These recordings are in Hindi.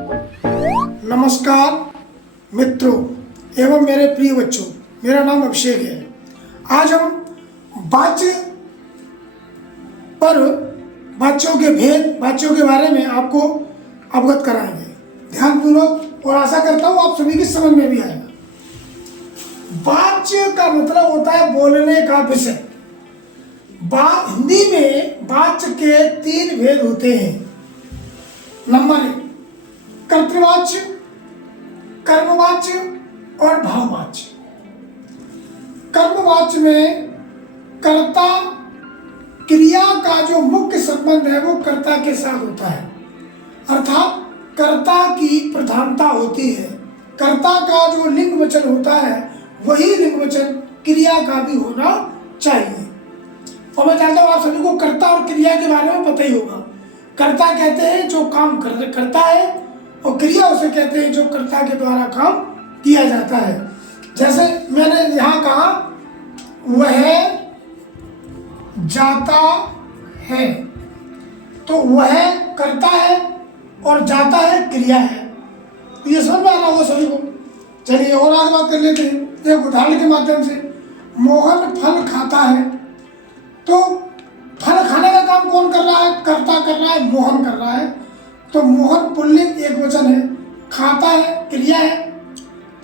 नमस्कार मित्रों एवं मेरे प्रिय बच्चों, मेरा नाम अभिषेक है। आज हम वाच्य पर वाच्यों के भेद, वाच्यों के बारे में आपको अवगत कराएंगे ध्यानपूर्वक, और आशा करता हूँ आप सभी की समझ में भी आएगा। वाच्य का मतलब होता है बोलने का विषय। हिंदी में वाच्य के 3 भेद होते हैं। नंबर 1 कर्तृवाच्य, कर्मवाच्य और भाववाच्य। कर्मवाच्य में कर्ता क्रिया का जो मुख्य संबंध है वो कर्ता के साथ होता है, अर्थात कर्ता की प्रधानता होती है। कर्ता का जो लिंग वचन होता है वही लिंग वचन क्रिया का भी होना चाहिए। और मैं जानता हूँ आप सभी को कर्ता और क्रिया के बारे में पता ही होगा। कर्ता कहते हैं जो काम करता है, और क्रिया उसे कहते हैं जो कर्ता के द्वारा काम किया जाता है। जैसे मैंने यहाँ कहा वह जाता है, तो वह करता है और जाता है क्रिया है। ये समझ में आ रहा होगा सभी को। चलिए और आगे बात कर लेते हैं एक उदाहरण के माध्यम से। मोहन फल खाता है, तो फल खाने का काम कौन कर रहा है? कर्ता कर रहा है, मोहन कर रहा है। तो मोहन पुल्लिंग एक वचन है, खाता है क्रिया है,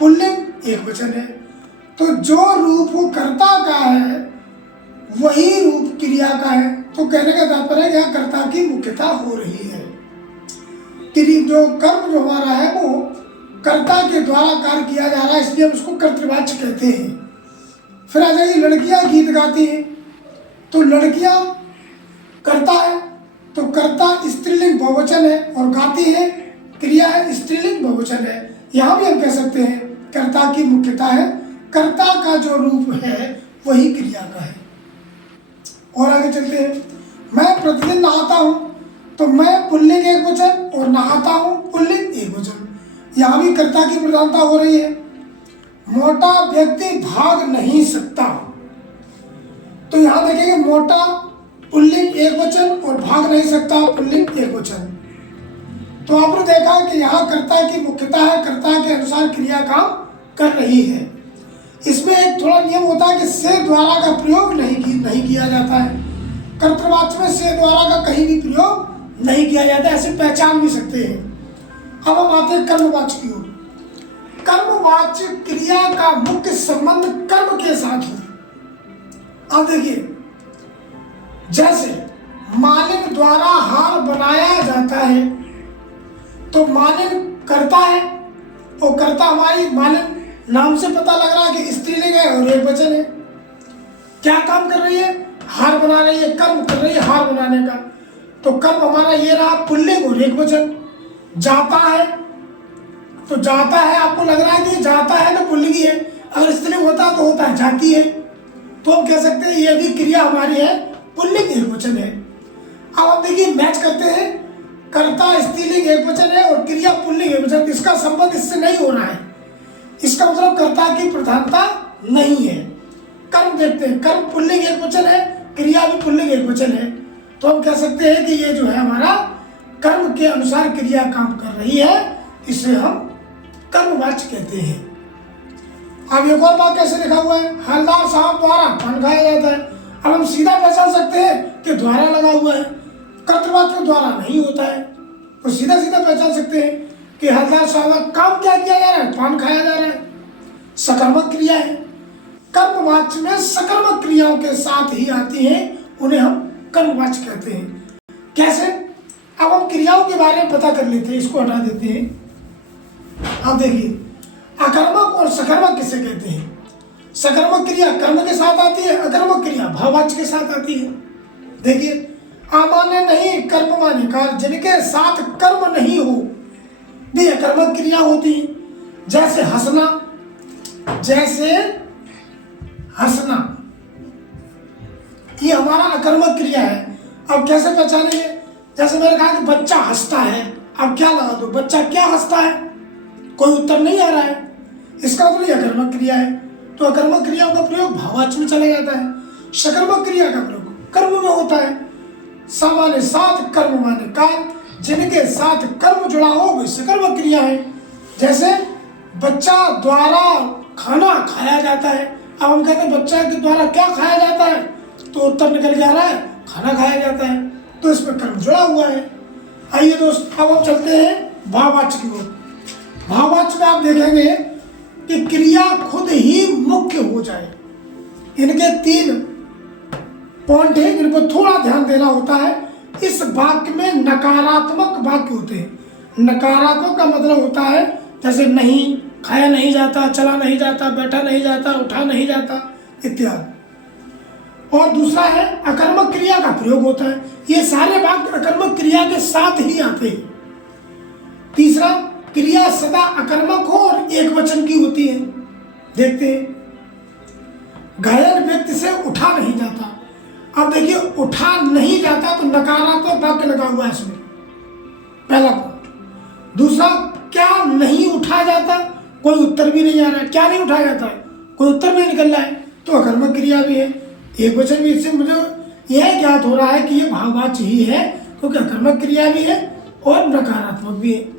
पुल्लिंग एक वचन है। तो जो रूप कर्ता का है वही रूप क्रिया का है। तो कहने का तात्पर्य है यहाँ कर्ता की मुख्यता हो रही है। जो कर्म जो हमारा है वो कर्ता के द्वारा कार्य किया जा रहा है, इसलिए हम उसको कर्तृवाच्य कहते हैं। फिर आ जाइए लड़कियां गीत गाती हैं, तो लड़कियां करता है, तो कर्ता स्त्रीलिंग बहुवचन है, और गाती है क्रिया है स्त्रीलिंग बहुवचन है। यहाँ भी हम कह सकते हैं कर्ता की मुख्यता है, कर्ता का जो रूप है वही क्रिया का है। और आगे चलते हैं। मैं प्रतिदिन नहाता हूँ, तो मैं पुल्लिंग एक वचन और नहाता हूँ पुल्लिंग एक वचन। यहाँ भी कर्ता की प्रधानता हो रही है। मोटा व्यक्ति भाग नहीं सकता, तो यहाँ देखेंगे मोटा पुल्लिंग एक वचन और भाग नहीं सकता पुल्लिंग एक वचन। तो आपने देखा कि यहाँ कर्ता की मुख्यता है, कर्ता के अनुसार क्रिया काम कर रही है। इसमें एक थोड़ा नियम होता है कि से द्वारा का प्रयोग नहीं किया जाता है। कर्तृवाच्य में से द्वारा का कहीं भी प्रयोग नहीं किया जाता, ऐसे पहचान भी सकते हैं। अब हम आते हैं कर्मवाच्य की ओर। कर्मवाच्य क्रिया का मुख्य संबंध कर्म के साथ हो। अब देखिए, जैसे मालिन द्वारा हार बनाया जाता है, तो मालिन करता है, और कर्ता हमारी मालिन नाम से पता लग रहा है कि स्त्रीलिंग है और एक वचन है। क्या काम कर रही है? हार बना रही है, कर्म कर रही है हार बनाने का। तो कर्म हमारा ये रहा पुल्लिंग और एक वचन। जाता है, तो जाता है, आपको लग रहा है कि जाता है तो पुल्लिंग ही है, अगर स्त्रीलिंग होता तो होता है जाती है। तो हम कह सकते हैं ये भी क्रिया हमारी है, पुल्लिंग एक वचन है। अब हम देखिए मैच करते हैं, कर्ता स्त्रीलिंग एक वचन है और क्रिया पुल्लिंग एक वचन। इसका संबंध इससे नहीं हो रहा है, इसका मतलब कर्ता की प्रधानता नहीं है। कर्म देखते हैं, कर्म पुल्लिंग एक वचन है, क्रिया भी पुल्लिंग एक वचन है। तो हम कह सकते हैं कि ये जो है हमारा कर्म के अनुसार क्रिया काम कर रही है, इसे हम कर्मवाच्य कहते हैं। अब एक और बात कैसे लिखा हुआ है, हलदार साहब द्वारा पान खाया जाता है। अब हम सीधा पहचान सकते हैं कि द्वारा लगा हुआ है, कर्तृवाच्य द्वारा नहीं होता है, तो सीधा सीधा पहचान सकते हैं कि हलदार साहब का काम क्या किया जा रहा है, पान खाया जा रहा है, सकर्मक क्रिया है। कर्मवाच्य में सकर्मक क्रियाओं के साथ ही आती हैं, उन्हें हम कर्मवाच्य कहते हैं। कैसे? अब हम क्रियाओं के बारे में पता कर लेते हैं, इसको हटा देते हैं। अब देखिए, अकर्मक और सकर्मक किसे कहते हैं? सकर्मक क्रिया कर्म के साथ आती है, अकर्मक क्रिया भाववाच्य के साथ आती है। देखिए, अमान्य नहीं कर्म मान्य कार, जिनके साथ कर्म नहीं हो भी अकर्मक क्रिया होती है। जैसे हंसना, जैसे हंसना, ये हमारा अकर्मक क्रिया है। अब कैसे पहचानेंगे? जैसे मैंने कहा कि बच्चा हंसता है, अब क्या लगा दो, बच्चा क्या हंसता है, कोई उत्तर नहीं आ रहा है, इसका मतलब अकर्मक क्रिया है। तो अकर्मक क्रियाओं का प्रयोग भाववाच्य में चला जाता है। सकर्मक क्रिया का प्रयोग कर्म में होता है। सामान्य साथ कर्म माने काल, जिनके साथ कर्म जुड़ा हो वे सकर्मक क्रिया है। जैसे बच्चा द्वारा खाना खाया जाता है। अब हम कहते हैं बच्चा के द्वारा क्या खाया जाता है, तो उत्तर निकल जा रहा है खाना खाया जाता है, तो इसमें कर्म जुड़ा हुआ है। आइए दोस्त, अब हम चलते हैं भाववाच्य की ओर। भाववाच्य में आप देखेंगे कि क्रिया खुद ही मुख्य हो जाए। इनके 3 पॉइंट है, इन पर थोड़ा ध्यान देना होता है। इस वाक्य में नकारात्मक वाक्य होते हैं। नकारात्मक का मतलब होता है जैसे नहीं, खाया नहीं जाता, चला नहीं जाता, बैठा नहीं जाता, उठा नहीं जाता इत्यादि। और दूसरा है अकर्मक क्रिया का प्रयोग होता है। ये सारे वाक्य अकर्मक क्रिया के साथ ही आते हैं। तीसरा, क्रिया सदा अकर्मक हो और एक वचन की होती है। देखते हैं, घायल व्यक्ति से उठा नहीं जाता। अब देखिए, उठा नहीं जाता तो नकारात्मक वाक्य लगा हुआ है इसमें, पहला पॉइंट। दूसरा, क्या नहीं उठा जाता, कोई उत्तर भी नहीं आ रहा है, क्या नहीं उठाया जाता है, कोई उत्तर नहीं निकल रहा है, तो अकर्मक क्रिया भी है, एक वचन भी। इससे मुझे यह ज्ञात हो रहा है कि यह भाववाच्य ही है, क्योंकि अकर्मक क्रिया भी है और नकारात्मक भी है।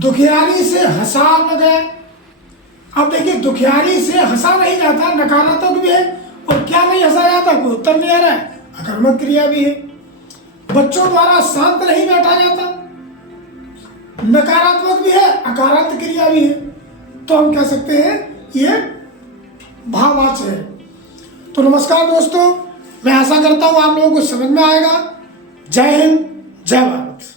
दुखियारी से हंसा न गया। अब देखिए, दुखियारी से हंसा नहीं जाता, नकारात्मक भी है, और क्या नहीं हंसा जाता, कोई उत्तर नहीं आ रहा है, अकर्मक क्रिया भी है। बच्चों द्वारा शांत नहीं बैठा जाता, नकारात्मक भी है, अकारात्मक क्रिया भी है, तो हम कह सकते हैं ये भाववाच्य है। तो नमस्कार दोस्तों, मैं आशा करता हूं आप लोगों को समझ में आएगा। जय हिंद, जय भारत।